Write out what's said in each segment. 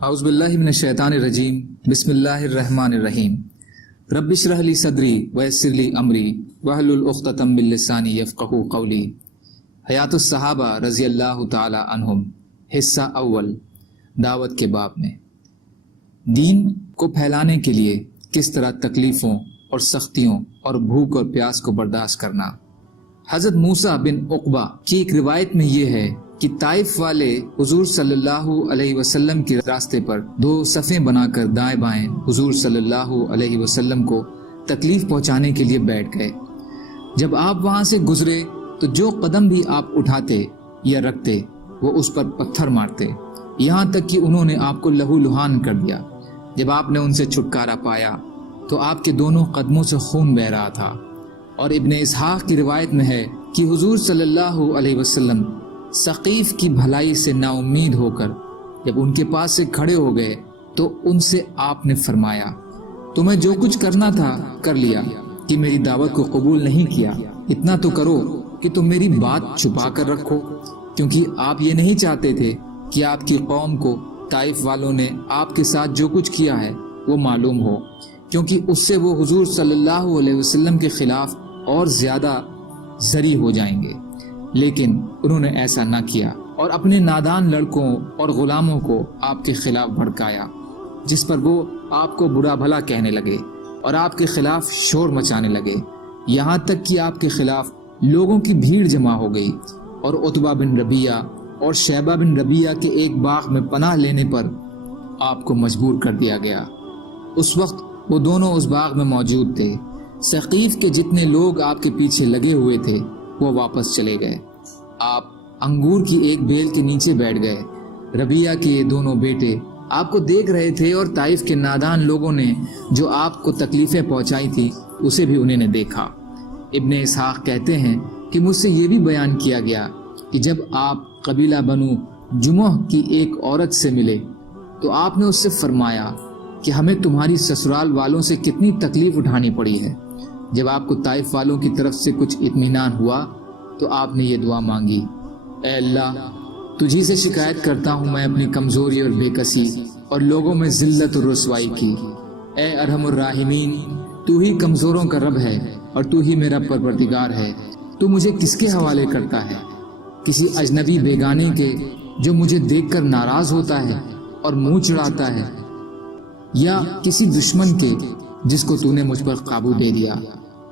اعوذ باللہ من الشیطان الرجیم بسم اللہ الرحمن الرحیم رب اشرح لی صدری ویسر لی امری واحلل عقدۃ من لسانی یفقہوا قولی۔ حیات الصحابہ رضی اللہ تعالی عنہم، حصہ اول، دعوت کے باب میں دین کو پھیلانے کے لیے کس طرح تکلیفوں اور سختیوں اور بھوک اور پیاس کو برداشت کرنا۔ حضرت موسیٰ بن عقبہ کی ایک روایت میں یہ ہے کہ طائف والے حضور صلی اللہ علیہ وسلم کے راستے پر دو صفیں بنا کر دائیں بائیں حضور صلی اللہ علیہ وسلم کو تکلیف پہنچانے کے لیے بیٹھ گئے۔ جب آپ وہاں سے گزرے تو جو قدم بھی آپ اٹھاتے یا رکھتے وہ اس پر پتھر مارتے، یہاں تک کہ انہوں نے آپ کو لہو لہان کر دیا۔ جب آپ نے ان سے چھٹکارا پایا تو آپ کے دونوں قدموں سے خون بہہ رہا تھا، اور ابن اسحاق کی روایت میں ہے کہ حضور صلی اللہ علیہ وسلم ثقیف کی بھلائی سے نا امید ہو کر جب ان کے پاس سے کھڑے ہو گئے تو ان سے آپ نے فرمایا، تمہیں جو کچھ کرنا تھا کر لیا کہ میری دعوت کو قبول نہیں کیا، اتنا تو کرو کہ تم میری بات چھپا کر رکھو، کیونکہ آپ یہ نہیں چاہتے تھے کہ آپ کی قوم کو طائف والوں نے آپ کے ساتھ جو کچھ کیا ہے وہ معلوم ہو، کیونکہ اس سے وہ حضور صلی اللہ علیہ وسلم کے خلاف اور زیادہ زری ہو جائیں گے۔ لیکن انہوں نے ایسا نہ کیا اور اپنے نادان لڑکوں اور غلاموں کو آپ کے خلاف بھڑکایا، جس پر وہ آپ کو برا بھلا کہنے لگے اور آپ کے خلاف شور مچانے لگے، یہاں تک کہ آپ کے خلاف لوگوں کی بھیڑ جمع ہو گئی، اور عتبہ بن ربیعہ اور شیبہ بن ربیعہ کے ایک باغ میں پناہ لینے پر آپ کو مجبور کر دیا گیا۔ اس وقت وہ دونوں اس باغ میں موجود تھے۔ ثقیف کے جتنے لوگ آپ کے پیچھے لگے ہوئے تھے وہ واپس چلے گئے۔ آپ انگور کی ایک بیل کے نیچے بیٹھ گئے۔ ربیعہ کے یہ دونوں بیٹے آپ کو دیکھ رہے تھے، اور طائف کے نادان لوگوں نے جو آپ کو تکلیفیں پہنچائی تھی اسے بھی انہیں نے دیکھا۔ ابن اسحاق کہتے ہیں کہ مجھ سے یہ بھی بیان کیا گیا کہ جب آپ قبیلہ بنو جمح کی ایک عورت سے ملے تو آپ نے اس سے فرمایا کہ ہمیں تمہاری سسرال والوں سے کتنی تکلیف اٹھانی پڑی ہے۔ جب آپ کو طائف والوں کی طرف سے کچھ اطمینان ہوا تو آپ نے یہ دعا مانگی، اے اللہ، تجھی سے شکایت کرتا ہوں میں اپنی کمزوری اور بے کسی اور لوگوں میں ذلت اور رسوائی کی۔ اے ارحم الراحمین، تو ہی کمزوروں کا رب ہے اور تو ہی میرا پروردگار ہے۔ تو مجھے کس کے حوالے کرتا ہے؟ کسی اجنبی بیگانے کے جو مجھے دیکھ کر ناراض ہوتا ہے اور منہ چڑھاتا ہے، یا کسی دشمن کے جس کو تو نے مجھ پر قابو دے دیا؟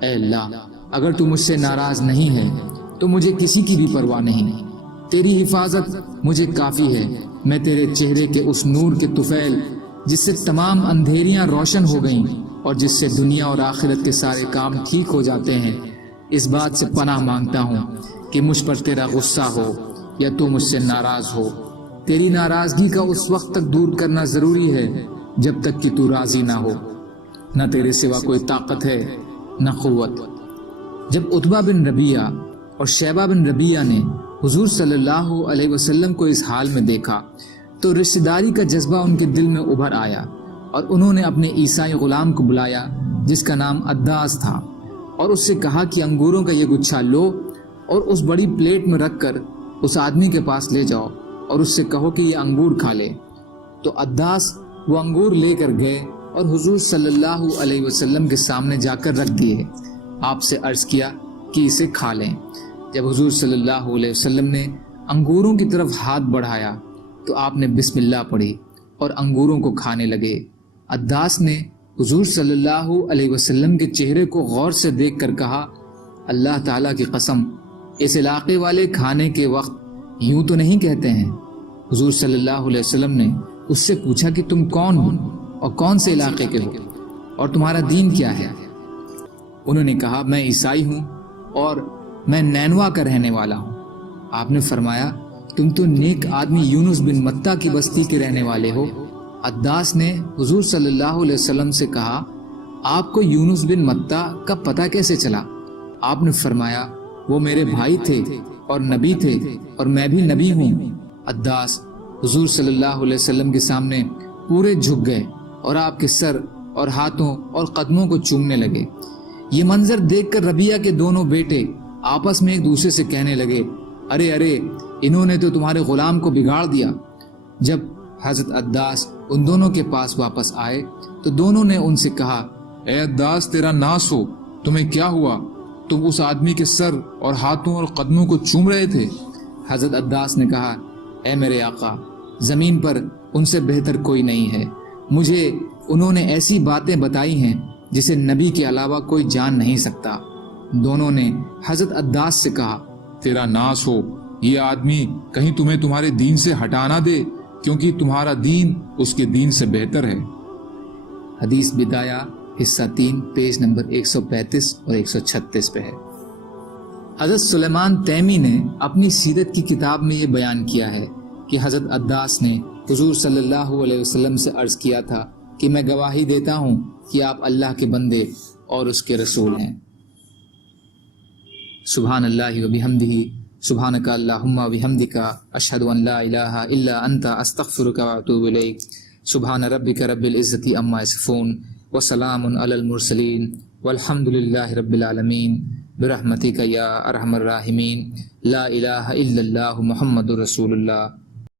اے اللہ، اگر تو مجھ سے ناراض نہیں ہے تو مجھے کسی کی بھی پرواہ نہیں، تیری حفاظت مجھے کافی ہے۔ میں تیرے چہرے کے اس نور کے طفیل جس سے تمام اندھیریاں روشن ہو گئیں اور جس سے دنیا اور آخرت کے سارے کام ٹھیک ہو جاتے ہیں، اس بات سے پناہ مانگتا ہوں کہ مجھ پر تیرا غصہ ہو یا تو مجھ سے ناراض ہو۔ تیری ناراضگی کا اس وقت تک دور کرنا ضروری ہے جب تک کہ تو راضی نہ ہو، نہ تیرے سوا کوئی طاقت ہے نہ قوت۔ جب عتبہ بن ربیعہ اور شیبہ بن ربیعہ نے حضور صلی اللہ علیہ وسلم کو اس حال میں دیکھا تو رشتہ داری کا جذبہ ان کے دل میں ابھر آیا، اور انہوں نے اپنے عیسائی غلام کو بلایا جس کا نام عداس تھا، اور اس سے کہا کہ انگوروں کا یہ گچھا لو اور اس بڑی پلیٹ میں رکھ کر اس آدمی کے پاس لے جاؤ اور اس سے کہو کہ یہ انگور کھا لے۔ تو عداس وہ انگور لے کر گئے اور حضور صلی اللہ علیہ وسلم کے سامنے جا کر رکھ دیے۔ آپ سے عرض کیا کہ اسے کھا لیں۔ جب حضور صلی اللہ علیہ وسلم نے انگوروں کی طرف ہاتھ بڑھایا تو آپ نے بسم اللہ پڑھی اور انگوروں کو کھانے لگے۔ عداس نے حضور صلی اللہ علیہ وسلم کے چہرے کو غور سے دیکھ کر کہا، اللہ تعالیٰ کی قسم، اس علاقے والے کھانے کے وقت یوں تو نہیں کہتے ہیں۔ حضور صلی اللہ علیہ وسلم نے اس سے پوچھا کہ تم کون ہو اور کون سے علاقے کے ہو اور تمہارا دین کیا ہے؟ انہوں نے کہا، میں عیسائی ہوں اور میں نینوا کا رہنے والا ہوں۔ آپ نے فرمایا، تم تو نیک آدمی یونس بن متہ کی بستی کے رہنے والے ہو۔ عداس نے حضور صلی اللہ علیہ وسلم سے کہا، آپ کو یونس بن متہ کا پتہ کیسے چلا؟ آپ نے فرمایا، وہ میرے بھائی تھے اور نبی تھے اور میں بھی نبی ہوں۔ عداس حضور صلی اللہ علیہ وسلم کے سامنے پورے جھک گئے اور آپ کے سر اور ہاتھوں اور قدموں کو چومنے لگے۔ یہ منظر دیکھ کر ربیعہ کے دونوں بیٹے آپس میں ایک دوسرے سے کہنے لگے، ارے ارے، انہوں نے تو تمہارے غلام کو بگاڑ دیا۔ جب حضرت عداس ان دونوں کے پاس واپس آئے تو دونوں نے ان سے کہا، اے عداس تیرا ناس ہو، تمہیں کیا ہوا؟ تم اس آدمی کے سر اور ہاتھوں اور قدموں کو چوم رہے تھے۔ حضرت عداس نے کہا، اے میرے آقا، زمین پر ان سے بہتر کوئی نہیں ہے، مجھے انہوں نے ایسی باتیں بتائی ہیں جسے نبی کے علاوہ کوئی جان نہیں سکتا۔ دونوں نے حضرت عداس سے کہا، تیرا ناس ہو، یہ آدمی کہیں تمہیں تمہارے دین سے ہٹانا دے، کیونکہ تمہارا دین اس کے دین سے بہتر ہے۔ حدیث بدایہ حصہ 3 پیج نمبر 135 اور 136 پہ ہے۔ حضرت سلیمان تیمی نے اپنی سیرت کی کتاب میں یہ بیان کیا ہے کہ حضرت عداس نے حضور صلی اللہ علیہ وسلم سے عرض کیا تھا کہ میں گواہی دیتا ہوں کہ آپ اللہ کے بندے اور اس کے رسول ہیں۔ سبحان اللہ و بحمدہ، سبحانک اللہم و بحمدک، اشہد ان لا الہ الا انت، استغفرک و اتوب الیک۔ سبحان ربک رب العزت عما یصفون وسلام علی المرسلین والحمد للہ رب العالمین، برحمتک یا ارحم الراحمین، لا الہ الا اللہ محمد رسول اللہ۔